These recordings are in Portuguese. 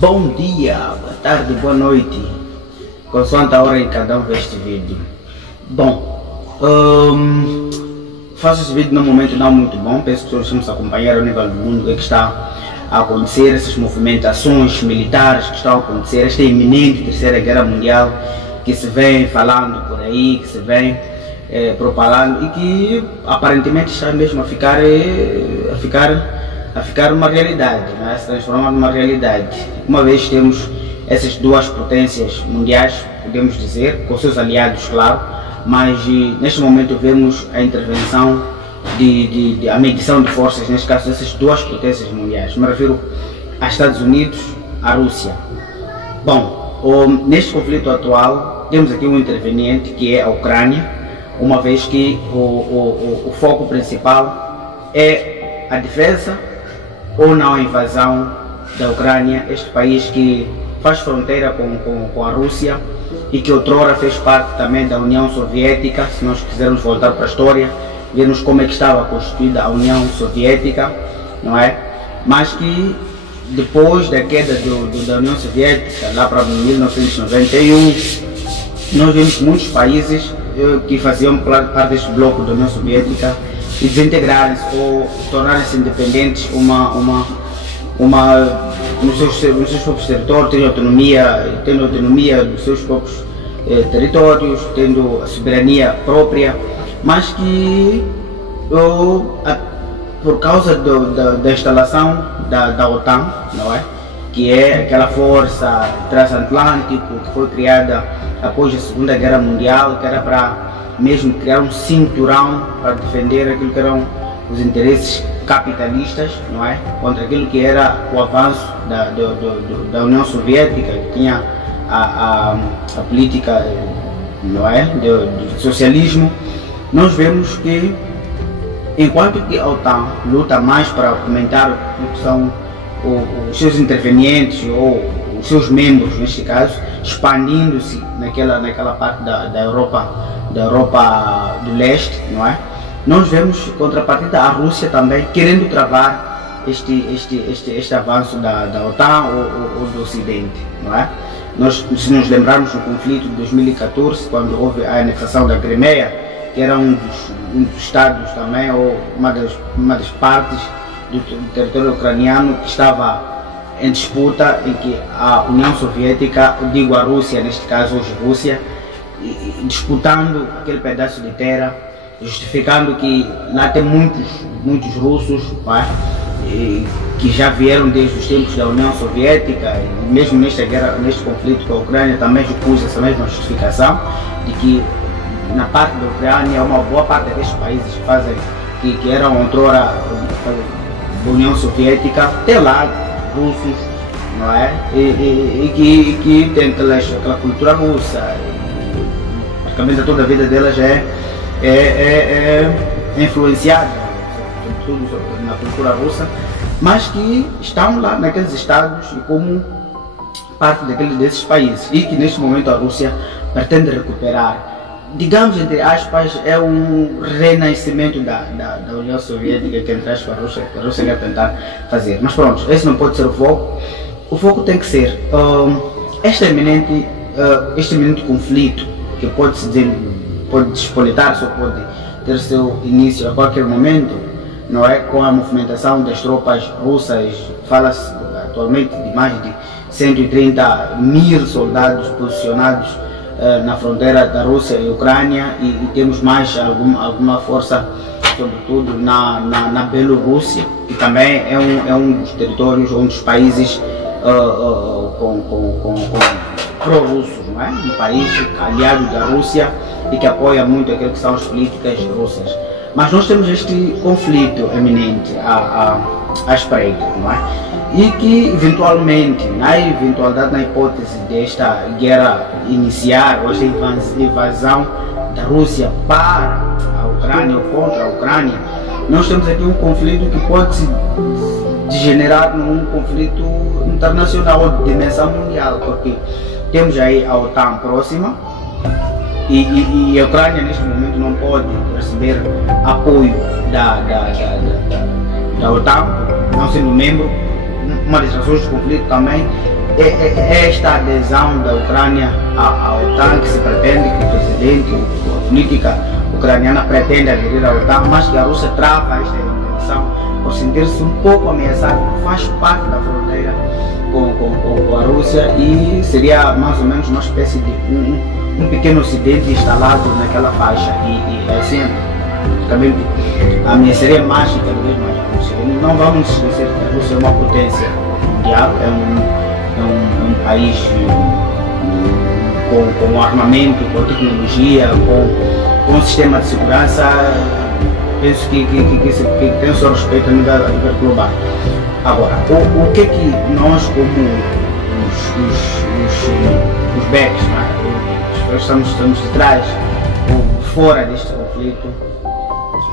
Bom dia, boa tarde, boa noite, consoante a hora em que cada um vê este vídeo. Bom, faço este vídeo num momento não muito bom, penso que todos estamos a acompanhar ao nível do mundo o que está a acontecer, essas movimentações militares que estão a acontecer, esta iminente terceira guerra mundial que se vem falando por aí, que se vem propalando e que aparentemente está mesmo a ficar uma realidade, né? Se transformar numa realidade. Uma vez temos essas duas potências mundiais, podemos dizer, com seus aliados, claro, mas neste momento vemos a intervenção a medição de forças, neste caso, dessas duas potências mundiais. Me refiro aos Estados Unidos, à Rússia. Bom, neste conflito atual, temos aqui um interveniente que é a Ucrânia, uma vez que o foco principal é a defesa ou não a invasão da Ucrânia, este país que faz fronteira com a Rússia e que outrora fez parte também da União Soviética. Se nós quisermos voltar para a história, vermos como é que estava constituída a União Soviética, não é? Mas que depois da queda da União Soviética, lá para 1991, nós vimos muitos países que faziam parte deste bloco da União Soviética e desintegrarem-se ou tornarem-se independentes nos seus próprios territórios, tendo autonomia dos seus próprios territórios, tendo a soberania própria, mas que por causa da instalação da OTAN, não é? Que é aquela força transatlântica que foi criada após a Segunda Guerra Mundial, que era para mesmo criar um cinturão para defender aquilo que eram os interesses capitalistas, não é? Contra aquilo que era o avanço da União Soviética, que tinha a política, não é? do socialismo. Nós vemos que enquanto que a OTAN luta mais para aumentar o que são os seus intervenientes ou os seus membros, neste caso, expandindo-se naquela parte da Europa do Leste, não é? Nós vemos contrapartida a Rússia também querendo travar este avanço da OTAN ou do Ocidente, não é? Se nos lembrarmos do conflito de 2014, quando houve a anexação da Crimeia, que era um dos estados também, ou uma das partes do território ucraniano que estava em disputa, em que a União Soviética, digo a Rússia, neste caso hoje Rússia, disputando aquele pedaço de terra, justificando que lá tem muitos russos, que já vieram desde os tempos da União Soviética, e mesmo nesta guerra, neste conflito com a Ucrânia, também recusa essa mesma justificação de que na parte da Ucrânia, uma boa parte destes países que eram outrora da União Soviética, tem lá russos, não é? E que tem aquela cultura russa, praticamente toda a vida delas é influenciada, sobretudo na cultura russa, mas que estão lá naqueles estados e como parte desses países, e que neste momento a Rússia pretende recuperar. Digamos, entre aspas, é um renascimento da União Soviética que, entre aspas, a Rússia quer tentar fazer. Mas pronto, esse não pode ser o foco. O foco tem que ser este iminente conflito, que pode despolitar-se ou pode ter seu início a qualquer momento, não é? Com a movimentação das tropas russas. Fala-se atualmente de mais de 130 mil soldados posicionados na fronteira da Rússia e Ucrânia, e temos mais alguma força, sobretudo na Bielorrússia, que também é um dos territórios, um dos países pró-russos, não é? Um país aliado da Rússia e que apoia muito aquilo que são as políticas russas. Mas nós temos este conflito eminente à espreita, não é? E que eventualmente, na hipótese desta guerra iniciar, ou esta invasão da Rússia para a Ucrânia ou contra a Ucrânia, nós temos aqui um conflito que pode se degenerar num conflito internacional ou de dimensão mundial, porque temos aí a OTAN próxima e a Ucrânia neste momento não pode receber apoio da OTAN, não sendo membro. Uma das razões do conflito também esta adesão da Ucrânia à OTAN, que se pretende, que o presidente, a política ucraniana pretende aderir à OTAN, mas que a Rússia trava esta intenção por sentir-se um pouco ameaçada, faz parte da fronteira com a Rússia, e seria mais ou menos uma espécie de um pequeno ocidente instalado naquela faixa, e assim também ameaçaria mais e cada vez mais a Rússia. Não vamos esquecer que a Rússia é uma potência mundial, é um país com armamento, com tecnologia, com um sistema de segurança. Penso que tem o seu respeito a nível global. Agora, o que é que nós, como os BECs, né? Estamos de trás ou fora deste conflito,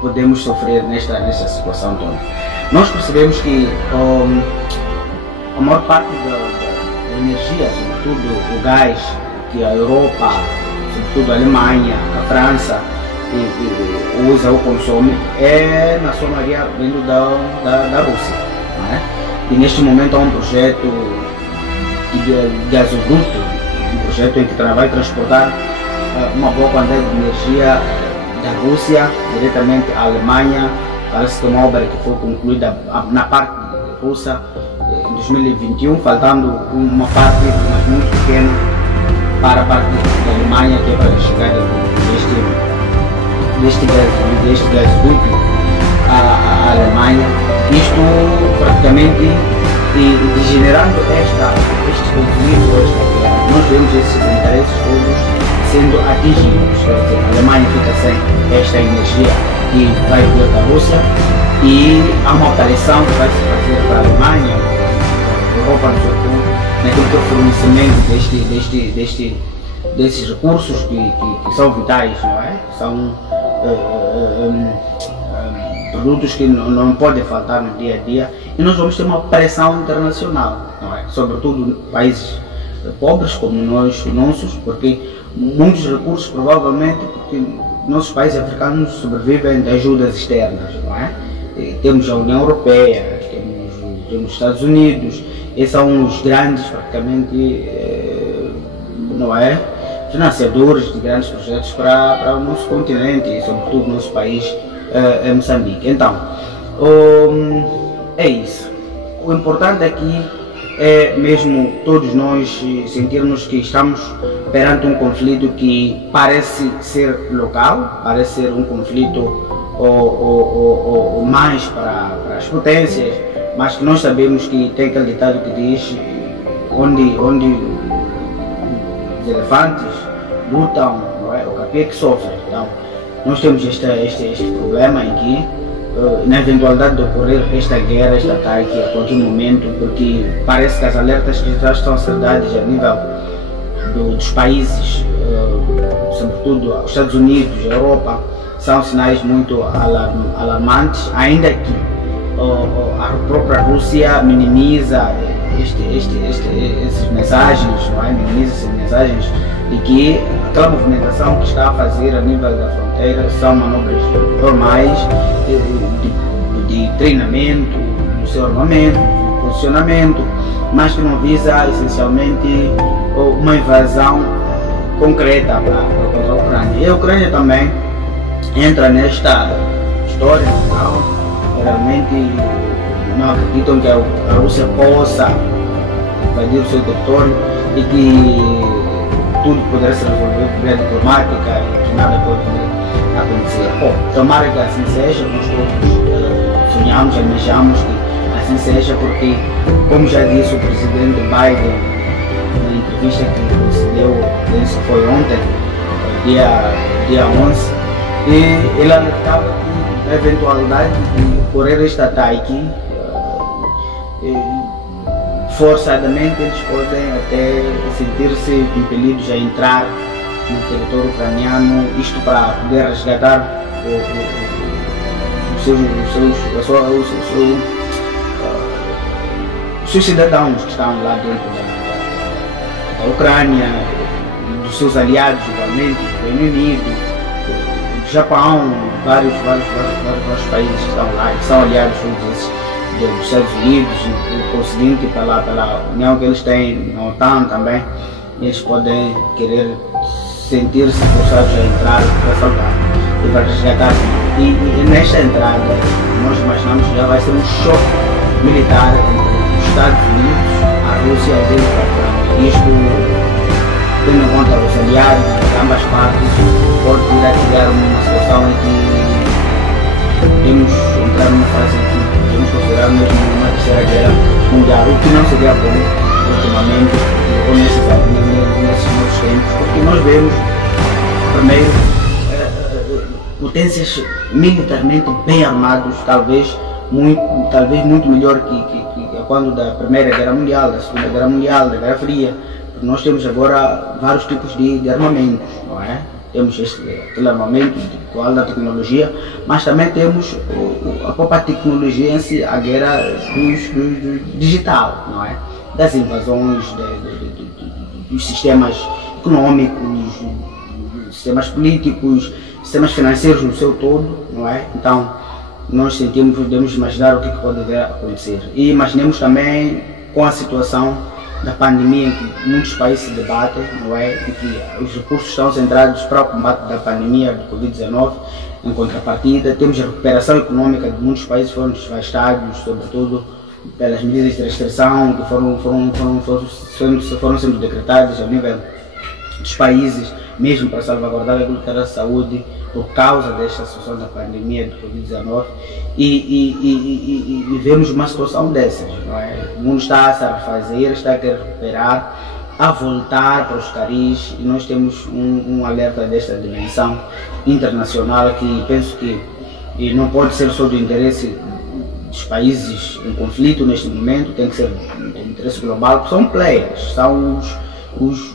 podemos sofrer nesta situação toda? Nós percebemos que a maior parte da energia, sobretudo o gás, que a Europa, sobretudo a Alemanha, a França, usa ou consome, é na sua maioria vindo da Rússia. Não é? E neste momento há um projeto de gasoduto, um projeto em que vai transportar uma boa quantidade de energia da Rússia diretamente à Alemanha. Parece que é uma obra que foi concluída na parte russa em 2021, faltando uma parte, mas muito pequena, para a parte da Alemanha, que é para a chegada deste gasoduto à Alemanha. Isto praticamente degenerando este conflito, esta guerra. Nós vemos esses interesses todos sendo atingidos. Quer dizer, a Alemanha fica sem esta energia que vai vir da Rússia, e há uma pressão que vai se fazer para a Alemanha, a Europa, naquilo que é o fornecimento desses recursos que são vitais, não é? São produtos que não podem faltar no dia a dia, e nós vamos ter uma pressão internacional, não é? Sobretudo países pobres como nós, nossos, porque muitos recursos, provavelmente, porque nossos países africanos sobrevivem de ajudas externas, não é? Temos a União Europeia, temos os Estados Unidos, esses são os grandes, praticamente, não é? Financiadores de grandes projetos para o nosso continente e sobretudo o nosso país, Moçambique. Então, é isso. O importante aqui é mesmo todos nós sentirmos que estamos perante um conflito que parece ser local, parece ser um conflito mais para as potências, mas que nós sabemos que tem aquele ditado que diz: onde os elefantes lutam, não é? O capim é que sofre. Então, nós temos este problema em que, na eventualidade de ocorrer esta guerra, este ataque a qualquer momento, porque parece que as alertas que já estão a ser dadas a nível dos países, sobretudo os Estados Unidos, a Europa, são sinais muito alarmantes, ainda que a própria Rússia minimiza essas mensagens, não é? Minimiza essas mensagens, e que aquela movimentação que está a fazer a nível da fronteira são manobras normais de treinamento, do seu armamento, do posicionamento, mas que não visa essencialmente uma invasão concreta contra a Ucrânia. E a Ucrânia também entra nesta história, realmente não acreditam que a Rússia possa invadir o seu território e que tudo poderá se resolver por via diplomática e que nada pode acontecer. Bom, tomara que assim seja, nós todos sonhamos, almejamos que assim seja, porque, como já disse o presidente Biden na entrevista que concedeu, penso que foi ontem, dia 11, e ele alertava que na eventualidade de ocorrer este ataque, forçadamente eles podem até sentir-se impelidos a entrar no território ucraniano, isto para poder resgatar os seus cidadãos que estão lá dentro da Ucrânia, dos seus aliados igualmente, do Reino Unido, do Japão, vários países que estão lá, que são aliados dos Estados Unidos, e por seguinte pela união que eles têm na OTAN também, eles podem querer sentir-se forçados a entrar para salvar e para resgatar. E nesta entrada, nós imaginamos que já vai ser um choque militar entre os Estados Unidos, a Rússia e a Ucrânia. Isto, tendo em conta os aliados de ambas partes, pode vir a criar uma situação em que podemos entrar numa fase em que podemos considerar mesmo uma terceira guerra mundial, o que não seria bom ultimamente, ou nesses novos tempos, porque nós vemos, primeiro, potências militarmente bem armados, talvez muito melhor que quando da Primeira Guerra Mundial, da Segunda Guerra Mundial, da Guerra Fria. Nós temos agora vários tipos de armamentos, não é? Temos aquele armamento com alta tecnologia, mas também temos a própria tecnologia em si, a guerra do digital, não é? Das invasões, dos sistemas econômicos, sistemas políticos, sistemas financeiros no seu todo, não é? Então, nós podemos imaginar o que pode vir a acontecer. E imaginemos também com a situação da pandemia, em que muitos países se debatem, não é? Em que os recursos estão centrados para o combate da pandemia do Covid-19. Em contrapartida, temos a recuperação econômica de muitos países que foram devastados, sobretudo pelas medidas de restrição que foram sendo decretadas ao nível dos países, mesmo para salvaguardar aquilo que era a saúde, por causa desta situação da pandemia do Covid-19, e vemos uma situação dessas, não é? O mundo está a se refazer, está a querer recuperar, a voltar para os caris, e nós temos um alerta desta dimensão internacional que penso que não pode ser só do interesse dos países em conflito neste momento, tem que ser do interesse global, porque são players, são os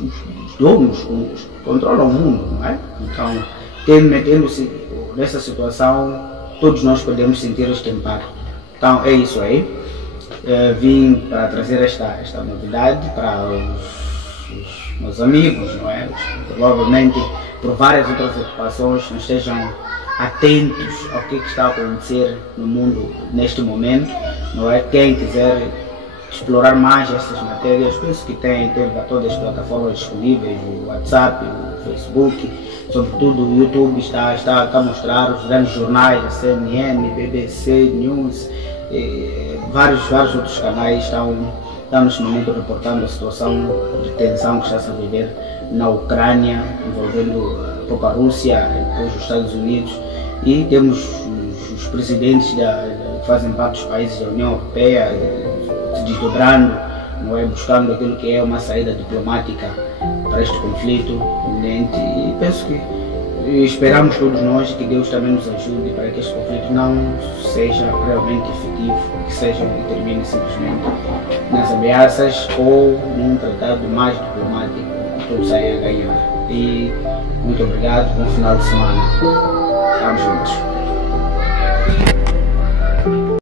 donos, os que controlam o mundo, não é? Então, metendo-se nessa situação, todos nós podemos sentir este impacto. Então é isso aí. Vim para trazer esta novidade para os meus amigos, não é? Provavelmente por várias outras ocupações não estejam atentos ao que está a acontecer no mundo neste momento, não é? Quem quiser explorar mais essas matérias, penso que tem todas as plataformas disponíveis, o WhatsApp, o Facebook, sobretudo o YouTube está a mostrar os grandes jornais, a CNN, BBC News, vários outros canais estão neste momento reportando a situação de tensão que está a viver na Ucrânia, envolvendo a própria Rússia e os Estados Unidos, e temos os presidentes que fazem parte dos países da União Europeia se desdobrando, não é? Buscando aquilo que é uma saída diplomática para este conflito iminente, e penso que esperamos todos nós que Deus também nos ajude para que este conflito não seja realmente efetivo, que termine simplesmente nas ameaças ou num tratado mais diplomático que todos saiam a ganhar. E muito obrigado, bom final de semana. Estamos juntos.